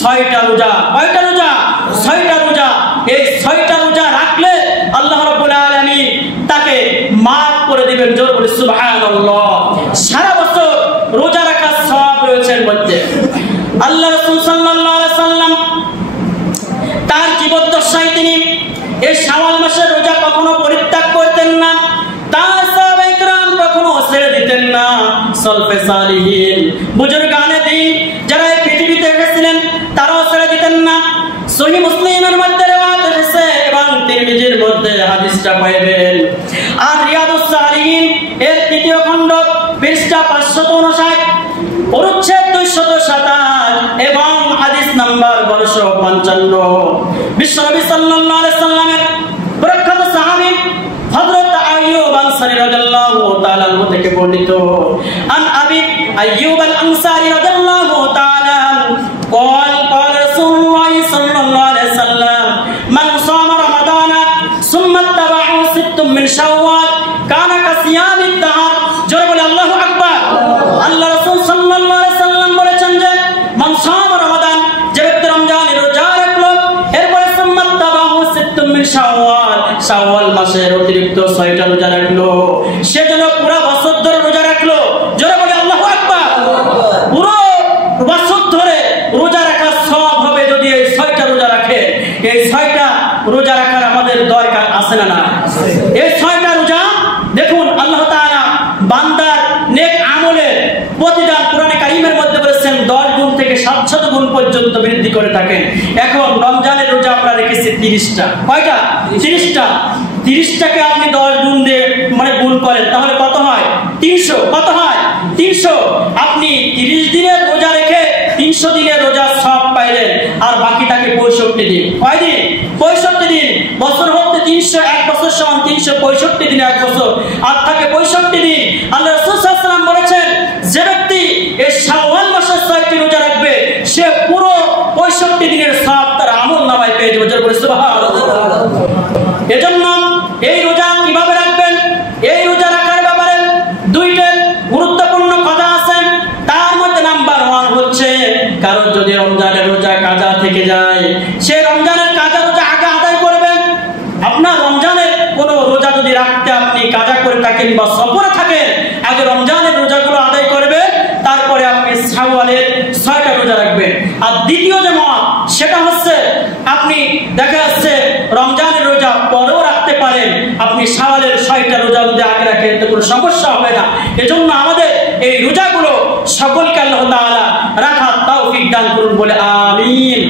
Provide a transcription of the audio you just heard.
6টা রোজা। কয়টা রোজা? 6টা রোজা। এই 6টা রোজা রাখলে আল্লাহ রাব্বুল আলামিন তাকে maaf করে দিবেন। জোরে বলি সুবহানাল্লাহ। সারা বছর রোজা রাখার সওয়াব রয়েছে এর মধ্যে। আল্লাহ রাসূল সাল্লাল্লাহু আলাইহি সাল্লাম তার জীবদ্দশায় তিনি এই শাওয়াল মাসের রোজা কখনো পরিত্যাগ করতেন না। তার সাহাবায়ে কেরাম কখনো ছেড়ে দিতেন না। সলফে সালিহিন বুজুর্গানে দিন যারা এই পৃথিবীতে এসেছিলেন তারাও ছেড়ে দিতেন না। সহিহ মুসলিমের মধ্যে রওয়ায়াত এসেছে এবং তিরমিজির মধ্যে হাদিসটা পাবেন। আর রিয়াদুস সালিহিন এর তৃতীয় খণ্ড পৃষ্ঠা 559 অনুচ্ছেদ 227 এবং হাদিস নাম্বার 1255 বিশ্বনবী সাল্লাল্লাহু আলাইহি সাল্লামের প্রখ্যাত সাহাবী হযরত আইয়ুব আনসারী রাদিয়াল্লাহু তাআলা আনহু থেকে বর্ণিত। আন আবি আইয়ুব আল আনসারী রাদিয়াল্লাহু তাআলা قال قال رسول الله صلى الله عليه وسلم من صام رمضان ثم اتبعه ست من شوال كان كصيام الدهر। জোরে বলে আল্লাহু আকবার। আল্লাহ রাসূল সাল্লাল্লাহু আলাইহি সাল্লাম বলেছেন যে মান সাম রমাদান, যে ব্যক্তি রমজানের রোজা রাখলো এরপরে সুম্মা তাবাহু সিত্তুম মিন শাওয়াল, শাওয়াল মাসের অতিরিক্ত 6টা রোজা রাখলো, সে যেন পুরো বছর ধরে রোজা রাখলো। জোরে বলে আল্লাহু আকবার। পুরো বছর ধরে রোজা রাখার সওয়াব হবে যদি এই 6টা রোজা রাখে। এই 6টা রোজা রাখার আমাদের দরকার আছে না? না। এই 6টা রোজা দেখুন আল্লাহ তাআলা বান্দার নেক আমলের প্রতিদান কোরআনে কারীমের মধ্যে বলেছেন 10 গুণ থেকে 700 গুণ পর্যন্ত বৃদ্ধি করে থাকেন। এখন রমজানের রোজা আমরা রেখেছি 30টা। কয়টা? 30টা। 30টাকে আপনি 10 গুণ দিয়ে মানে গুণ করেন তাহলে কত হয়? 300। কত হয়? 300। আপনি 30 দিনের রোজা রেখে 300 দিনের রোজার সওয়াব পাইলেন আর বাকি থাকে 65 দিন। কয় দিন? 65 দিন। বছর হতে 300, এক বছর সমান 365 দিন, এক বছর আর থাকে 65 দিন। আল্লাহ রাসূল সাল্লাল্লাহু আলাইহি ওয়াসাল্লাম বলেছেন যে ব্যক্তি এই শাওয়াল মাসের 6টি রোজা রাখবে সে পুরো 65 দিনের সওয়াব তার আমলনামায় পেয়ে যাবে। জোরে বলে সুবহানাল্লাহ। এজন্য এই রোজা কিভাবে রাখবেন? এই রোজা রাখার ব্যাপারে 2টা গুরুত্বপূর্ণ কথা আছে। তার মধ্যে নাম্বার 1 হচ্ছে কারণ যদি রমজানের রোজা কাজা থেকে যায় সে রমজানের কাজা রোজা আগে আদায় করবেন। আপনার রমজানের কোনো রোজা যদি রাখতে আপনি কাজা করে থাকেন বা সফরে থাকেন আগে রমজানের রোজাগুলো আদায় করবেন, তারপরে আপনি শাওয়ালের 6টা রোজা রাখবেন। আর দ্বিতীয় যে মত সেটা হচ্ছে আপনি দেখা যাচ্ছে রমজানের রোজা পরেও রাখতে পারেন, আপনি শাওয়ালের 6টা রোজা যদি আগে রাখেন তো কোনো সমস্যা হবে না। এজন্য আমাদের এই রোজাগুলো সকলকে আল্লাহ তাআলা রাখার তৌফিক দান করুন বলে আমিন।